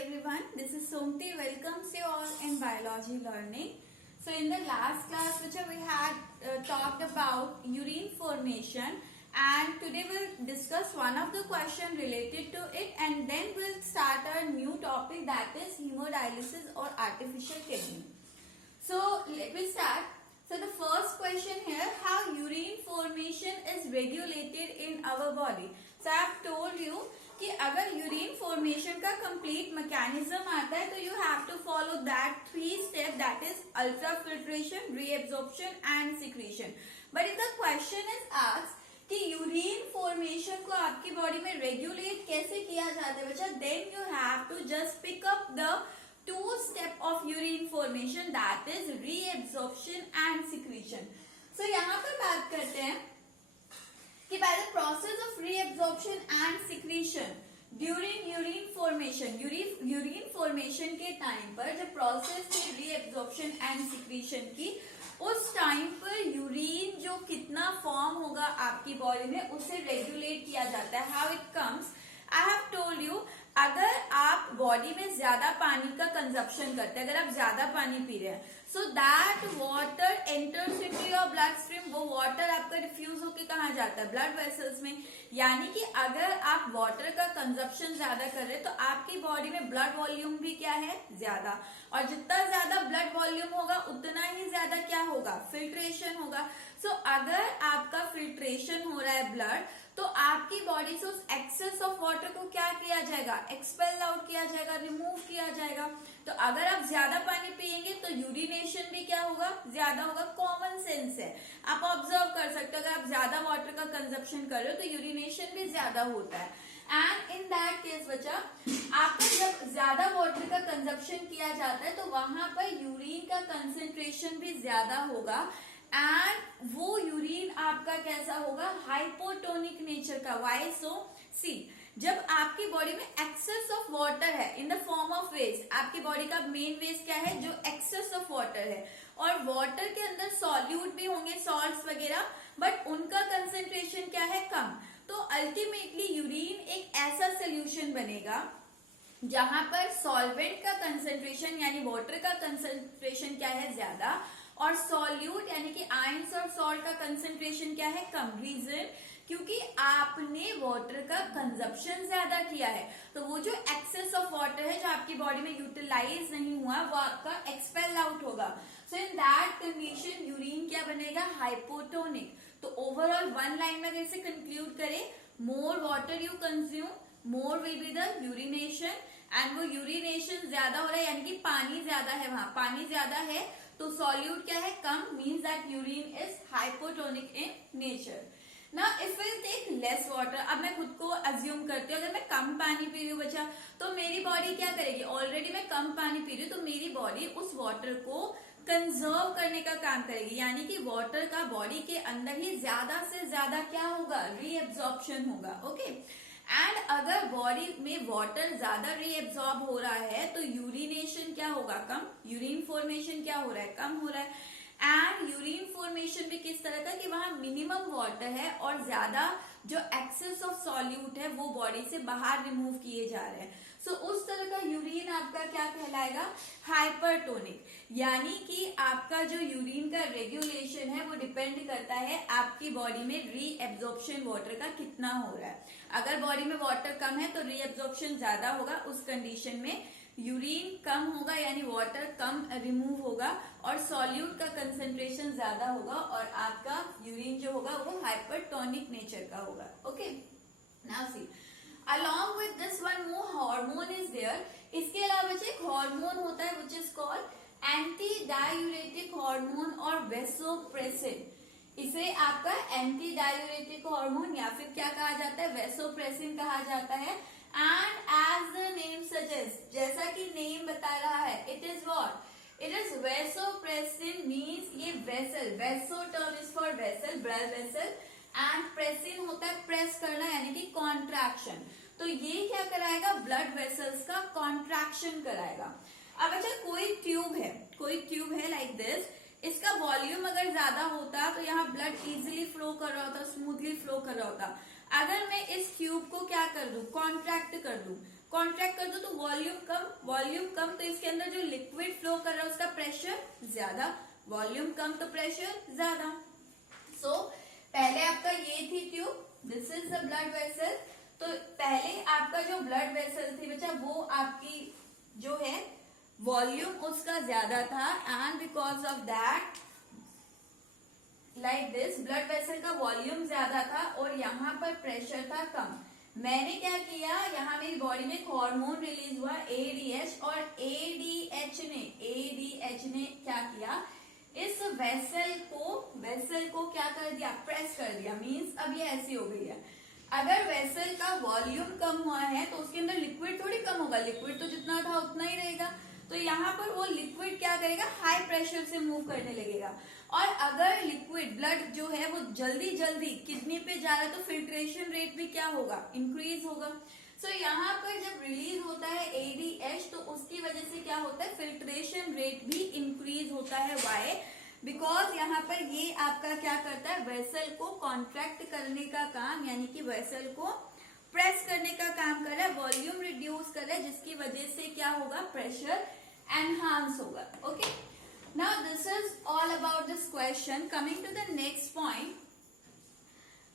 everyone, this is Somti. Welcomes you all in biology learning. So in the last class which we had talked about urine formation, and today we'll discuss one of the question related to it, and then we'll start a new topic, that is hemodialysis or artificial kidney. So let me start. So the first question here, how urine formation is regulated in our body. So I have told you कि अगर urine formation का complete mechanism आता है तो you have to follow that 3 step, that is ultra filtration, reabsorption and secretion. But if the question is asked कि urine formation को आपकी body में रेगुलेट कैसे किया जाता है बच्चा, then you have to just pick up the 2 step of urine formation, that is reabsorption and secretion. So यहाँ पर बात करते हैं कि by the process of reabsorption and secretion during urine formation, urine formation के टाइम पर जब process थी reabsorption and secretion की, उस टाइम पर यूरिन जो कितना फॉर्म होगा आपकी बॉडी में उसे रेगुलेट किया जाता है. How it comes, I have told you, अगर आप बॉडी में ज्यादा पानी का कंजप्शन करते हैं, अगर आप ज्यादा पानी पी रहे हैं, so that water enters into your blood stream. वो वाटर आपका डिफ्यूज होके कहाँ जाता है, ब्लड वेसल्स में. यानी कि अगर आप वाटर का कंजप्शन ज्यादा कर रहे हैं तो आपकी बॉडी में ब्लड वॉल्यूम भी क्या है, ज्यादा. और जितना ज्यादा ब्लड वॉल्यूम होगा उतना ही ज्यादा क्या होगा, फिल्ट्रेशन होगा. सो अगर आपका फिल्ट्रेशन हो रहा है ब्लड, तो आपकी बॉडी से उस एक्सेस ऑफ वाटर को क्या किया जाएगा, एक्सपेल आउट किया जाएगा, रिमूव किया जाएगा. तो अगर आप ज्यादा पानी पिएंगे तो यूरिनेशन भी क्या होगा, ज्यादा होगा. कॉमन सेंस है, आप ऑब्जर्व कर सकते हो, अगर आप ज्यादा वाटर का कंजप्शन कर रहे हो तो यूरिनेशन भी ज्यादा होता है. एंड इन दैट केस बच्चा, आपका जब ज्यादा वाटर का कंजप्शन किया जाता है तो वहां पर यूरिन का कंसेंट्रेशन भी ज्यादा होगा. एंड वो यूरिन आपका कैसा होगा, हाइपोटोनिक नेचर का. वाई सो, सी, जब आपकी बॉडी में एक्सेस ऑफ वाटर है in the form of waste, आपकी बॉडी का मेन वेस्ट क्या है, जो एक्सेस ऑफ वाटर है, और वाटर के अंदर सॉल्यूट भी होंगे, सॉल्ट्स वगैरह, बट उनका कंसेंट्रेशन क्या है, कम. तो अल्टीमेटली यूरिन एक ऐसा सोल्यूशन बनेगा जहां पर सॉल्वेंट का कंसेंट्रेशन यानी वाटर का कंसेंट्रेशन क्या है, ज्यादा, और सॉल्यूट यानी कि आयंस और सॉल्ट का कंसेंट्रेशन क्या है, कम. रीजन, क्योंकि आपने वाटर का कंजप्शन ज्यादा किया है, तो वो जो एक्सेस ऑफ वाटर है जो आपकी बॉडी में यूटिलाइज नहीं हुआ वो आपका एक्सपेल आउट होगा. So in that condition urine क्या बनेगा, हाइपोटोनिक. तो ओवरऑल वन लाइन में अगर इसे कंक्लूड करें, more water you consume, more will be the urination. And वो यूरिनेशन ज्यादा हो रहा है यानी कि पानी ज्यादा है, वहां पानी ज्यादा है तो सॉल्यूट क्या है, कम, means that urine is hypotonic in nature. ना if will take less water, अब मैं खुद को अज्यूम करती हूँ अगर मैं कम पानी पी रही हूँ बच्चा, तो मेरी बॉडी क्या करेगी, ऑलरेडी मैं कम पानी पी रही हूँ तो मेरी बॉडी उस वाटर को कंजर्व करने का काम करेगी. यानी कि वाटर का बॉडी के अंदर ही ज्यादा से ज्यादा क्या होगा, रीएब्जॉर्प्शन होगा. ओके. एंड अगर बॉडी में वाटर ज्यादा रीएब्जॉर्ब हो रहा है तो यूरिनेशन क्या होगा, कम. यूरिन फॉर्मेशन क्या हो रहा है, कम हो रहा है. एंड यूरिन फॉर्मेशन भी किस तरह का कि वहां मिनिमम वाटर है और ज्यादा जो एक्सेस ऑफ सॉल्यूट है वो बॉडी से बाहर रिमूव किए जा रहे हैं. सो उस तरह का यूरिन आपका क्या कहलाएगा, हाइपरटोनिक. यानी कि आपका जो यूरिन का रेगुलेशन है वो डिपेंड करता है आपकी बॉडी में रीएब्जॉर्प्शन वाटर का कितना हो रहा है. अगर बॉडी में वाटर कम है तो रीएब्जॉर्प्शन ज्यादा होगा, उस कंडीशन में यूरिन कम होगा यानी वाटर कम रिमूव होगा और सॉल्यूट का कंसेंट्रेशन ज्यादा होगा और आपका यूरिन जो होगा वो हाइपरटोनिक नेचर का होगा. Okay. Now see, along with this one more hormone is there. इसके अलावा एक हार्मोन होता है which is called anti diuretic hormone और वेसोप्रेसिन. इसे आपका एंटी डायूरेटिक हार्मोन या फिर क्या कहा जाता है, वेसोप्रेसिन कहा जाता है. And as the name suggest, जैसा कि नेम बता रहा है, it is what, it is vasopressin. Means ये vessel, vaso term is for vessel, blood vessel, and pressin होता है प्रेस करना यानी कि कॉन्ट्रैक्शन. तो ये क्या कराएगा, ब्लड वेसल्स का कॉन्ट्रैक्शन कराएगा. अब अच्छा कोई ट्यूब है लाइक दिस, इसका वॉल्यूम अगर ज्यादा होता तो यहाँ ब्लड इजीली फ्लो कर रहा होता, स्मूथली फ्लो कर रहा होता. अगर मैं इस ट्यूब को क्या कर दूं, कॉन्ट्रैक्ट कर दूं, कॉन्ट्रैक्ट कर दो तो वॉल्यूम कम तो इसके अंदर जो लिक्विड फ्लो कर रहा है उसका प्रेशर ज्यादा, वॉल्यूम कम तो प्रेशर ज्यादा। सो पहले आपका ये थी tube, this is the blood vessel. तो पहले आपका जो ब्लड वेसल थी बच्चा वो आपकी जो है वॉल्यूम उसका ज्यादा था, and because of that like this blood vessel का वॉल्यूम ज्यादा था और यहाँ पर प्रेशर था कम। मैंने क्या किया, यहाँ मेरी बॉडी में एक हार्मोन रिलीज हुआ एडीएच, और एडीएच ने क्या किया, इस वेसल को क्या कर दिया, प्रेस कर दिया। मींस अब ये ऐसी हो गई है। अगर वेसल का वॉल्यूम कम हुआ है तो उसके अंदर लिक्विड थोड़ी कम होगा, लिक्विड तो जितना था उतना ही रहेगा। तो यहाँ पर वो लिक्विड क्या करेगा, हाई प्रेशर से मूव करने लगेगा। और अगर लिक्विड ब्लड जो है वो जल्दी किडनी पे जा रहा है तो फिल्ट्रेशन रेट भी क्या होगा, इंक्रीज होगा। सो यहाँ पर जब रिलीज होता है एडीएच तो उसकी वजह से क्या होता है, फिल्ट्रेशन रेट भी इंक्रीज होता है। वाई? बिकॉज यहाँ पर ये आपका क्या करता है, वेसल को कॉन्ट्रैक्ट करने का काम, यानी कि वेसल को प्रेस करने का काम कर रहा है, वॉल्यूम रिड्यूस कर रहा है, जिसकी वजह से क्या होगा, प्रेशर एनहांस होगा। Okay, now this is all about this question. Coming to the next point,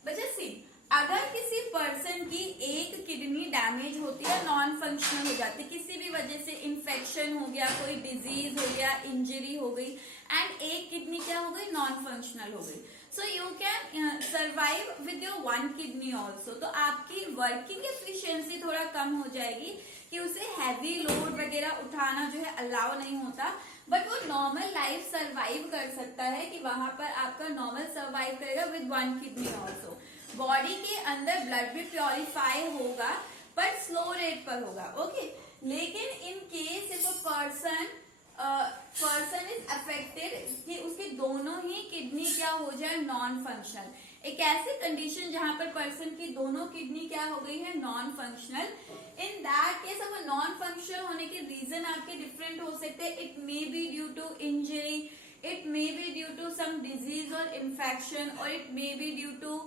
बच्चा सी, अगर किसी पर्सन की एक किडनी डैमेज होती है, नॉन फंक्शनल हो जाती है, किसी भी वजह से इन्फेक्शन हो गया, कोई डिजीज हो गया, इंजरी हो गई, एंड एक किडनी क्या हो गई, नॉन फंक्शनल हो गई, so you can survive with your one kidney also. तो आपकी वर्किंग एफिशिएंसी थोड़ा कम हो जाएगी कि उसे हैवी लोड वगैरह उठाना जो है अलाउ नहीं होता, बट वो नॉर्मल लाइफ सर्वाइव कर सकता है कि वहां पर आपका नॉर्मल सर्वाइव करेगा with one kidney also. Body के अंदर ब्लड भी प्योरीफाई होगा पर स्लो रेट पर होगा। ओके, लेकिन in case if a person is affected कि उसकी दोनों ही किडनी क्या हो जाए, नॉन फंक्शनल, एक ऐसी कंडीशन जहां पर पर्सन की दोनों किडनी क्या हो गई है, non functional, in that case अब नॉन फंक्शनल होने के रीजन आपके डिफरेंट हो सकते हैं। It may be due to injury, it may be due to some disease और इन्फेक्शन, और it may be due to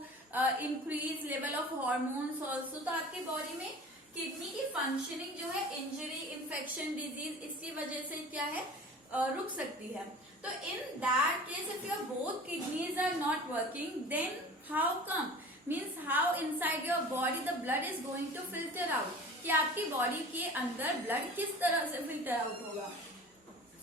increase level of hormones also. तो आपकी बॉडी में किडनी की फंक्शनिंग जो है इंजरी, इन्फेक्शन, डिजीज, इसकी वजह से क्या है, रुक सकती है। तो in that case if your both kidneys are not working, then how come, means how inside your body the blood is going to filter out, कि आपकी बॉडी के अंदर ब्लड किस तरह से फिल्टर आउट होगा।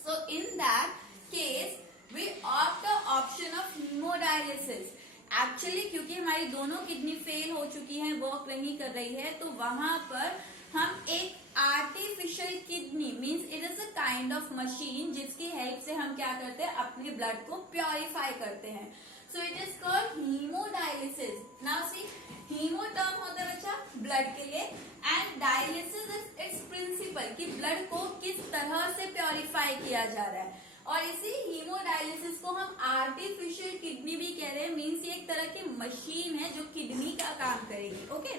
So in that case we opt the option of haemodialysis. Actually क्योंकि हमारी दोनों किडनी फेल हो चुकी हैं, वर्क नहीं कर रही है, तो वहां पर हम एक artificial kidney, means it is a kind of machine जिसकी हेल्प से हम क्या करते हैं, अपने ब्लड को प्योरीफाई करते हैं। So it is called hemodialysis. Now see, hemo term होता है बच्चा ब्लड के लिए, and dialysis is its principle कि ब्लड को किस तरह से प्योरीफाई किया जा रहा है। और इसी हीमोडायलिसिस को हम आर्टिफिशियल किडनी भी कह रहे हैं, मीन्स ये एक तरह की मशीन है जो किडनी का काम करेगी। ओके,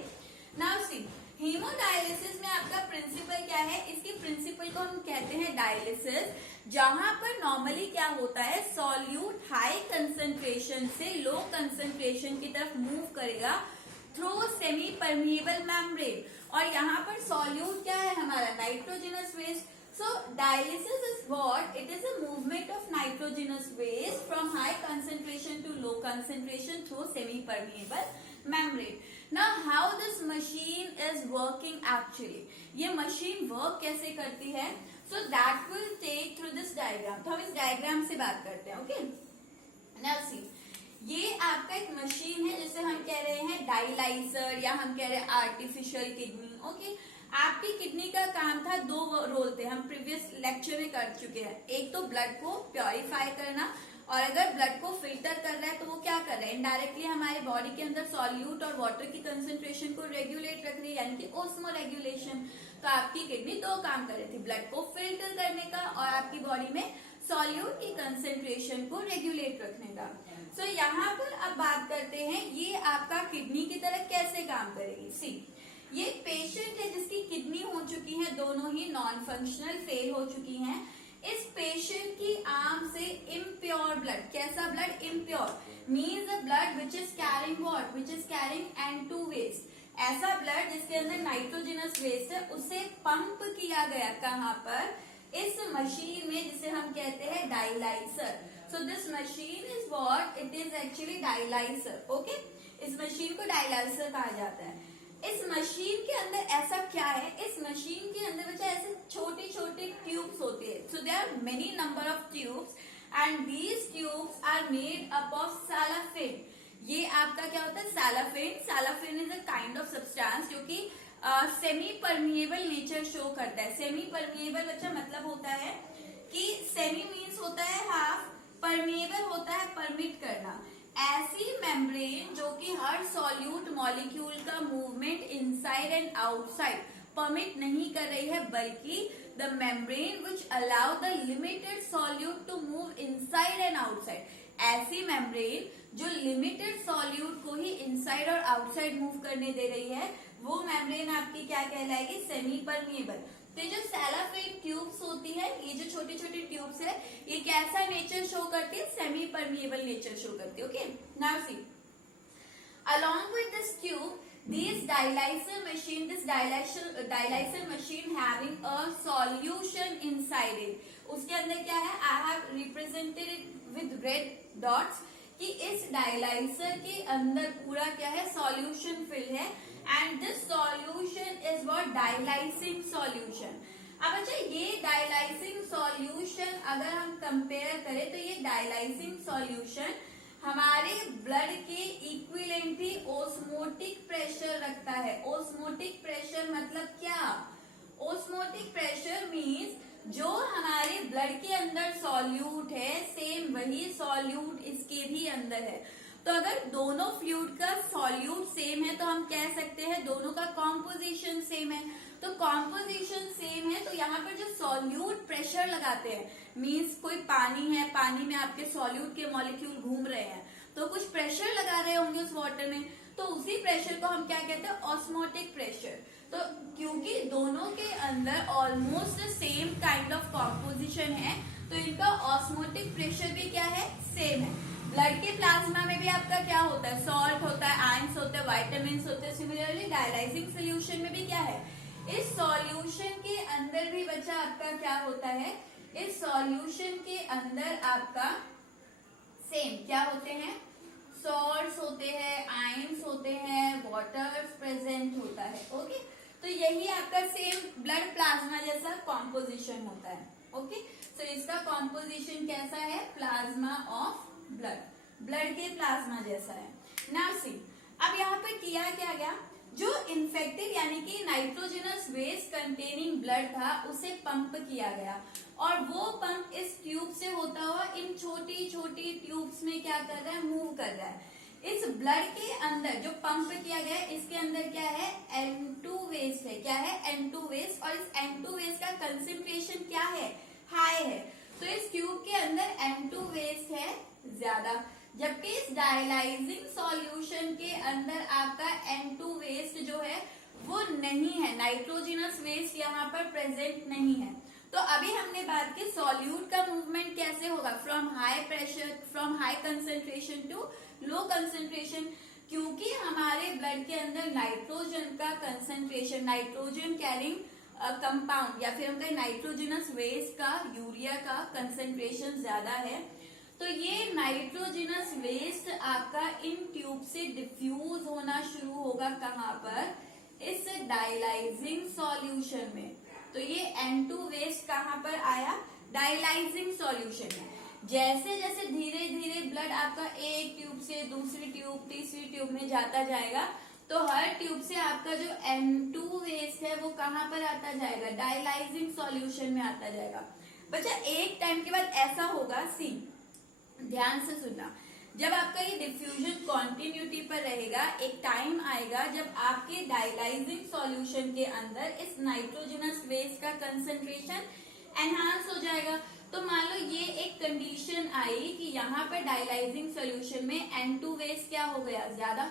नाउ सी, हीमोडायलिसिस में आपका प्रिंसिपल क्या है, इसकी प्रिंसिपल को हम कहते हैं डायलिसिस, जहां पर नॉर्मली क्या होता है, सॉल्यूट हाई कंसंट्रेशन से लो कंसंट्रेशन की तरफ मूव करेगा थ्रू सेमी परमिएबल मेम्ब्रेन, और यहाँ पर सॉल्यूट क्या है हमारा, nitrogenous waste. So dialysis is what? It is a movement of nitrogenous waste from high concentration to low concentration through semi-permeable membrane. Now how this machine is working actually? ये machine work कैसे करती है? So that will take through this diagram. तो हम इस diagram से बात करते हैं, okay? Now see, ये आपका एक मशीन है जिसे हम कह रहे हैं डायलाइजर, या हम कह रहे हैं आर्टिफिशियल किडनी। ओके, आपकी किडनी का काम था, दो रोल थे, हम प्रीवियस लेक्चर में कर चुके हैं। एक तो ब्लड को प्योरीफाई करना, और अगर ब्लड को फिल्टर कर रहा है तो वो क्या कर रहा है, इनडायरेक्टली हमारे बॉडी के अंदर सॉल्यूट और वाटर की कंसंट्रेशन को रेगुलेट रख रही है, यानी कि ऑस्मो रेगुलेशन। तो आपकी किडनी दो काम कर रही थी, ब्लड को फिल्टर करने का और आपकी बॉडी में सॉल्यूट की कंसंट्रेशन को रेगुलेट रखने का। सो यहाँ पर अब बात करते हैं ये आपका किडनी की तरह कैसे काम करेगी। सी, ये पेशेंट है जिसकी किडनी हो चुकी है, दोनों ही नॉन फंक्शनल फेल हो चुकी हैं। इस पेशेंट की आर्म से इम्प्योर ब्लड, कैसा blood, impure, means the blood which is carrying what, which is carrying N2 waste. ऐसा ब्लड जिसके अंदर नाइट्रोजनस वेस्ट है उसे पंप किया गया कहाँ पर, इस मशीन में, जिसे हम कहते हैं dialyser. So this machine is what, it is actually dialyser. Okay, इस मशीन को डायलाइजर कहा जाता है। इस मशीन के अंदर ऐसा क्या है, इस मशीन के अंदर बच्चा ऐसे छोटे छोटे ट्यूब्स होते हैं। So there are many number of tubes and these tubes are made up of cellophane. ये आपका क्या होता है, cellophane. Cellophane is a kind of substance जो कि सेमी परमिएबल नेचर शो करता है। सेमी परमिएबल बच्चा मतलब होता है कि सेमी मीन्स होता है हाफ, परमिएबल होता है परमिट करना। ऐसी मेम्ब्रेन जो कि हर सॉल्यूट मॉलिक्यूल का movement inside and outside permit नहीं कर रही है, बल्कि the membrane which allow the limited solute to move inside and outside. ऐसी मेम्ब्रेन जो लिमिटेड सॉल्यूट को ही इनसाइड और आउटसाइड मूव करने दे रही है, वो मेम्ब्रेन आपकी क्या कहलाएगी, सेमी परमिएबल। तो ये जो सैलाफिन ट्यूब्स होती है, ये जो छोटी छोटी ट्यूब्स है, ये कैसा नेचर शो करती है, सेमी परमिएबल नेचर शो करती है। Okay, now see, along with this tube, this dialyzer machine having a solution inside it. उसके अंदर क्या है, I have represented it with red dots, कि इस डायलाइजर के अंदर पूरा क्या है, सॉल्यूशन फिल है, and this solution is what, dialysing solution. अब अच्छा, ये डायलाइसिंग सॉल्यूशन अगर हम कंपेयर करें तो ये डायलाइसिंग सॉल्यूशन हमारे ब्लड के इक्विवेलेंटली ओस्मोटिक प्रेशर रखता है। ओस्मोटिक प्रेशर मतलब क्या, ओस्मोटिक प्रेशर मीन्स जो हमारे ब्लड के अंदर सॉल्यूट है, सेम वही सॉल्यूट इसके भी अंदर है। तो अगर दोनों फ्लूइड का सॉल्यूट सेम है तो हम कह सकते हैं दोनों का कॉम्पोजिशन सेम है। तो कॉम्पोजिशन सेम है तो यहाँ पर जो सॉल्यूट प्रेशर लगाते हैं, मीन्स कोई पानी है, पानी में आपके सॉल्यूट के मॉलिक्यूल घूम रहे हैं, तो कुछ प्रेशर लगा रहे होंगे उस वाटर में, तो उसी प्रेशर को हम क्या कहते हैं, ऑस्मोटिक प्रेशर। तो क्योंकि दोनों के अंदर almost same kind of composition है, तो इनका ऑस्मोटिक प्रेशर भी क्या है, सेम है। ब्लड के प्लाज्मा में भी आपका क्या होता है, सॉल्ट होता है, आयंस होते हैं, वाइटामिन होते हैं। सिमिलरली डायलाइजिंग सोल्यूशन में भी क्या है, इस सॉल्यूशन के अंदर भी बच्चा आपका क्या होता है, इस सॉल्यूशन के अंदर आपका सेम क्या होते हैं, सॉल्ट्स होते हैं, आयंस होते हैं, वाटर प्रेजेंट होता है। ओके, तो यही आपका सेम ब्लड प्लाज्मा जैसा कॉम्पोजिशन होता है। ओके, तो इसका कॉम्पोजिशन कैसा है, प्लाज्मा ऑफ ब्लड, ब्लड के प्लाज्मा जैसा है। नाउ सी, अब यहाँ पर किया क्या गया, जो इन्फेक्टेड यानी कि नाइट्रोजनस वेस्ट कंटेनिंग ब्लड था उसे पंप किया गया, और वो पंप इस ट्यूब से होता हुआ इन छोटी छोटी ट्यूब्स में क्या कर रहा है, मूव कर रहा है। इस ब्लड के अंदर जो पंप किया गया है, इसके अंदर क्या है, N2 वेस्ट है। क्या है, N2 वेस्ट, और इस N2 वेस्ट का कंसेंट्रेशन क्या है, हाई है। तो इस ट्यूब के अंदर N2 वेस्ट है ज्यादा, जबकि इस डायलाइजिंग सॉल्यूशन के अंदर आपका N2 वेस्ट जो है वो नहीं है, नाइट्रोजनस वेस्ट यहाँ पर प्रेजेंट नहीं है। तो अभी हमने बात की सॉल्यूट का मूवमेंट कैसे होगा, from high pressure, from high concentration to low concentration, क्योंकि हमारे ब्लड के अंदर नाइट्रोजन का कंसेंट्रेशन, नाइट्रोजन कैरिंग कंपाउंड या फिर हम कहें नाइट्रोजनस वेस्ट का, यूरिया का कंसेंट्रेशन ज्यादा है। तो ये नाइट्रोजनस वेस्ट आपका इन ट्यूब से डिफ्यूज होना शुरू होगा कहाँ पर, इस डायलाइजिंग सॉल्यूशन में। तो ये N2 वेस्ट कहाँ पर आया, डायलाइजिंग सॉल्यूशन में। जैसे जैसे धीरे धीरे ब्लड आपका एक ट्यूब से दूसरी ट्यूब, तीसरी ट्यूब में जाता जाएगा, तो हर ट्यूब से आपका जो N2 वेस्ट है वो कहाँ पर आता जाएगा, डायलाइजिंग सॉल्यूशन में आता जाएगा। बच्चा एक टाइम के बाद ऐसा होगा, सी ध्यान से सुनना, जब आपका ये डिफ्यूजन कॉन्टिन्यूटी पर रहेगा, एक टाइम आएगा जब आपके डायलाइजिंग सॉल्यूशन के अंदर इस नाइट्रोजनस वेस्ट का कंसेंट्रेशन एनहांस हो जाएगा। तो मान लो ये एक कंडीशन आई कि यहाँ पर डायलाइजिंग सॉल्यूशन में N2 वेस्ट क्या हो गया, ज्यादा।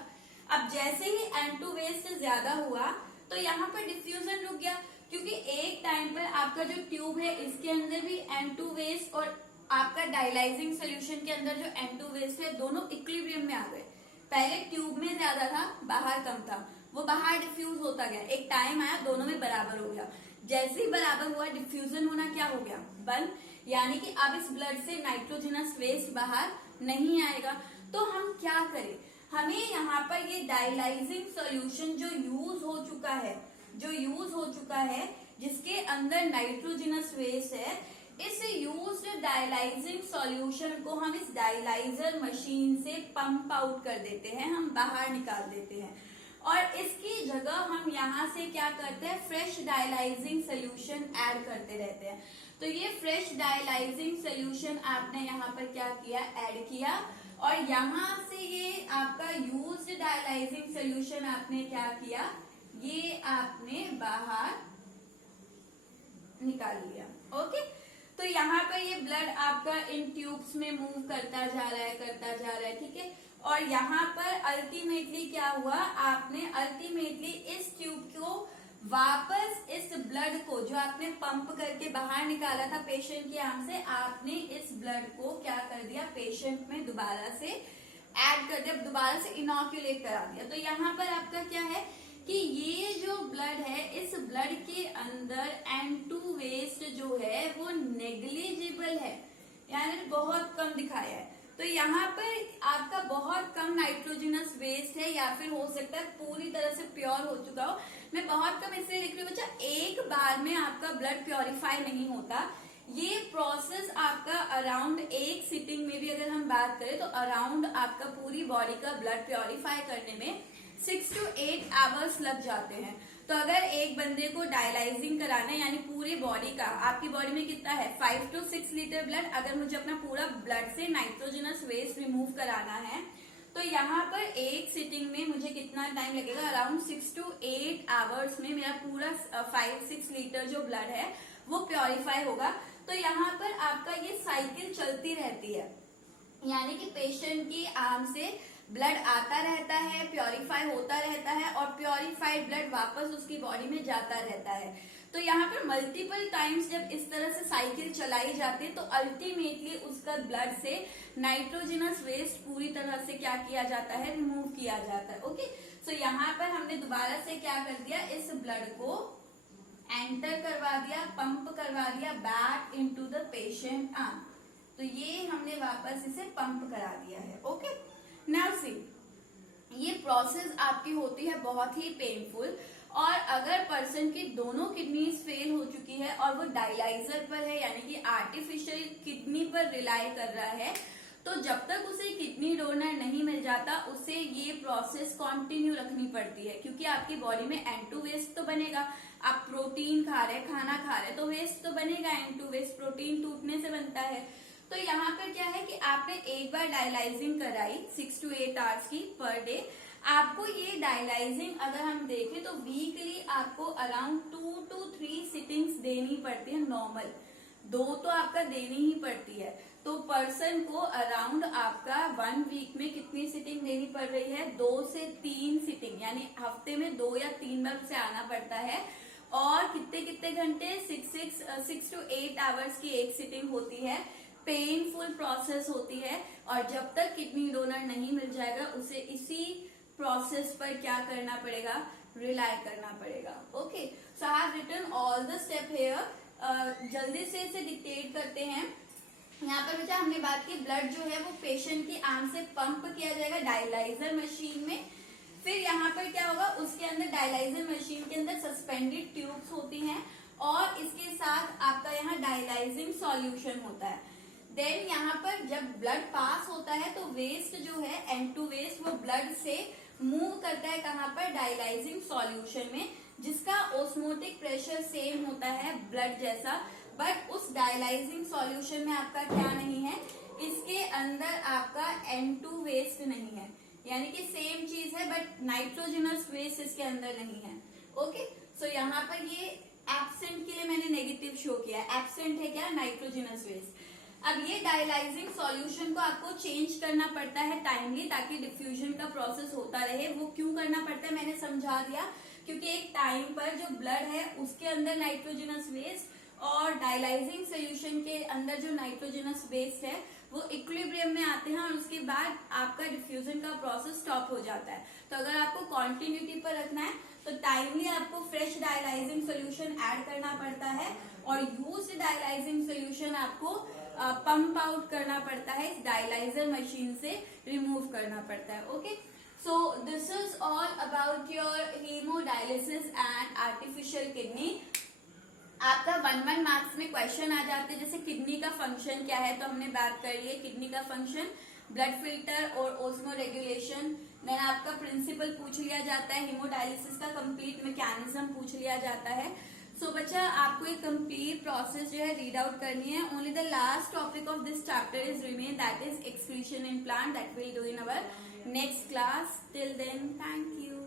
अब जैसे ही N2 वेस्ट ज्यादा हुआ तो यहाँ पर डिफ्यूजन रुक गया, क्योंकि एक टाइम पर आपका जो ट्यूब है इसके अंदर भी N2 वेस्ट और आपका डायलाइजिंग सोल्यूशन के अंदर जो N2 वेस्ट है दोनों इक्विलिब्रियम में आ गए। पहले ट्यूब में ज्यादा था, बाहर कम था, वो बाहर डिफ्यूज होता गया, एक टाइम आया दोनों में बराबर हो गया। जैसे ही बराबर हुआ डिफ्यूजन होना क्या हो गया, बंद, यानी कि अब इस ब्लड से नाइट्रोजनस वेस्ट बाहर नहीं आएगा। तो हम क्या करें, हमें यहाँ पर ये डायलाइजिंग सॉल्यूशन जो यूज हो चुका है जिसके अंदर नाइट्रोजनस वेस्ट है, इस यूज्ड डायलाइजिंग सॉल्यूशन को हम इस डायलाइजर मशीन से पंप आउट कर देते हैं, हम बाहर निकाल देते हैं। और इसकी जगह हम यहाँ से क्या करते हैं, फ्रेश डायलाइजिंग सोल्यूशन ऐड करते रहते हैं। तो ये फ्रेश डायलाइजिंग सोल्यूशन आपने यहाँ पर क्या किया, ऐड किया, और यहाँ से ये आपका यूज्ड डायलाइजिंग सोल्यूशन आपने क्या किया, ये आपने बाहर निकाल लिया। ओके, तो यहाँ पर ये ब्लड आपका इन ट्यूब्स में मूव करता जा रहा है, ठीक है। और यहाँ पर अल्टीमेटली क्या हुआ, आपने अल्टीमेटली इस ट्यूब को वापस इस ब्लड को जो आपने पंप करके बाहर निकाला था पेशेंट की आंख से, आपने इस ब्लड को क्या कर दिया, पेशेंट में दोबारा से ऐड कर दिया, दोबारा से इनॉक्यूलेट करा दिया। तो यहाँ पर आपका क्या है कि ये जो ब्लड है, इस ब्लड के अंदर N2 वेस्ट जो है वो नेग्लिजिबल है, यानी बहुत कम दिखाया है। तो यहाँ पर आपका बहुत कम नाइट्रोजनस वेस्ट है, या फिर हो सकता है पूरी तरह से प्योर हो चुका हो। मैं बहुत कम इसलिए लिख रही हूँ बच्चा, एक बार में आपका ब्लड प्योरीफाई नहीं होता, ये प्रोसेस आपका अराउंड एक सिटिंग में भी अगर हम बात करें तो अराउंड आपका पूरी बॉडी का ब्लड प्योरीफाई करने में 6 to 8 आवर्स लग जाते हैं। तो अगर एक बंदे को डायलाइजिंग कराना है, यानी पूरी बॉडी का, आपकी बॉडी में कितना है 5 to 6 लीटर ब्लड, अगर मुझे अपना पूरा ब्लड से नाइट्रोजनस वेस्ट रिमूव कराना है तो यहाँ पर एक सिटिंग में मुझे कितना टाइम लगेगा, अराउंड 6 to 8 आवर्स में मेरा पूरा 5-6 लीटर जो ब्लड है वो प्योरीफाई होगा। तो यहाँ पर आपका ये साइकिल चलती रहती है, यानी कि पेशेंट की आर्म से ब्लड आता रहता है, प्योरीफाई होता रहता है, और प्योरीफाइड ब्लड वापस उसकी बॉडी में जाता रहता है। तो यहाँ पर मल्टीपल टाइम्स जब इस तरह से साइकिल चलाई जाती है तो अल्टीमेटली उसका ब्लड से नाइट्रोजनस वेस्ट पूरी तरह से क्या किया जाता है, रिमूव किया जाता है। ओके, सो यहाँ पर हमने दोबारा से क्या कर दिया, इस ब्लड को एंटर करवा दिया, पंप करवा दिया back into the patient arm. तो ये हमने वापस इसे पंप करा दिया है। ओके, नाउ सी, ये प्रोसेस आपकी होती है बहुत ही पेनफुल, और अगर पर्सन की दोनों किडनीज फेल हो चुकी है और वो डायलाइजर पर है, यानी कि आर्टिफिशियल किडनी पर रिलाई कर रहा है, तो जब तक उसे किडनी डोनर नहीं मिल जाता उसे ये प्रोसेस कंटिन्यू रखनी पड़ती है, क्योंकि आपकी बॉडी में N2 वेस्ट तो बनेगा। आप प्रोटीन खा रहे, खाना खा रहे, तो वेस्ट तो बनेगा, N2 वेस्ट प्रोटीन टूटने से बनता है। तो यहाँ पर क्या है कि आपने एक बार डायलाइजिंग कराई 6 to 8 आवर्स की पर डे, आपको ये डायलाइजिंग अगर हम देखें तो वीकली आपको अराउंड 2 to 3 सिटिंग्स देनी पड़ती है, नॉर्मल 2 तो आपका देनी ही पड़ती है। तो पर्सन को अराउंड आपका 1 वीक में कितनी सिटिंग देनी पड़ रही है, 2 से 3 सिटिंग, यानी हफ्ते में 2 या 3 बार उसे आना पड़ता है। और कितने घंटे, 6 to 8 आवर्स की एक सिटिंग होती है, पेनफुल प्रोसेस होती है, और जब तक किडनी डोनर नहीं मिल जाएगा उसे इसी प्रोसेस पर क्या करना पड़ेगा, रिलाई करना पड़ेगा। Okay, so I have written all the step here. जल्दी से इसे डिक्टेट करते हैं। यहाँ पर बेटा हमने बात की, ब्लड जो है वो पेशेंट की आर्म से पंप किया जाएगा डायलाइजर मशीन में। फिर यहाँ पर क्या होगा, उसके अंदर डायलाइजर मशीन के अंदर सस्पेंडेड ट्यूब्स होती हैं, और इसके साथ आपका यहाँ डायलाइजिंग सॉल्यूशन होता है। देन यहाँ पर जब ब्लड पास होता है तो वेस्ट जो है N2 वेस्ट वो ब्लड से मूव करता है कहाँ पर, डायलाइजिंग सॉल्यूशन में, जिसका ऑस्मोटिक प्रेशर सेम होता है ब्लड जैसा, बट उस डायलाइजिंग सॉल्यूशन में आपका क्या नहीं है, इसके अंदर आपका N2 वेस्ट नहीं है, यानी कि सेम चीज है बट नाइट्रोजनस वेस्ट इसके अंदर नहीं है। ओके, सो यहाँ पर ये एब्सेंट के लिए मैंने नेगेटिव शो किया, एब्सेंट है क्या, नाइट्रोजनस वेस्ट। अब ये डायलाइजिंग सॉल्यूशन को आपको चेंज करना पड़ता है टाइमली, ताकि डिफ्यूजन का प्रोसेस होता रहे। वो क्यों करना पड़ता है मैंने समझा दिया, क्योंकि एक टाइम पर जो ब्लड है उसके अंदर नाइट्रोजनस वेस्ट और डायलाइजिंग सोल्यूशन के अंदर जो नाइट्रोजनस वेस्ट है वो इक्विलिब्रियम में आते हैं और उसके बाद आपका डिफ्यूजन का प्रोसेस स्टॉप हो जाता है। तो अगर आपको कॉन्टिन्यूटी पर रखना है तो टाइमली आपको फ्रेश डायलाइजिंग सोल्यूशन ऐड करना पड़ता है और यूज्ड डायलाइजिंग सोल्यूशन आपको पंप आउट करना पड़ता है, इस डायलाइजर मशीन से रिमूव करना पड़ता है। Okay, so this is all about your haemodialysis and artificial kidney. आपका 1 मार्क्स में क्वेश्चन आ जाते हैं, जैसे किडनी का फंक्शन क्या है, तो हमने बात कर ली है किडनी का फंक्शन, ब्लड फिल्टर और ओस्मो रेगुलेशन। देन आपका प्रिंसिपल पूछ लिया जाता है, हीमोडायलिसिस का कंप्लीट मैकेनिज्म पूछ लिया जाता है। सो बच्चा आपको एक कंप्लीट प्रोसेस जो है रीड आउट करनी है। Only the last topic of this chapter is remain, that is excretion in plant, that will do in our next class. Till then, thank you.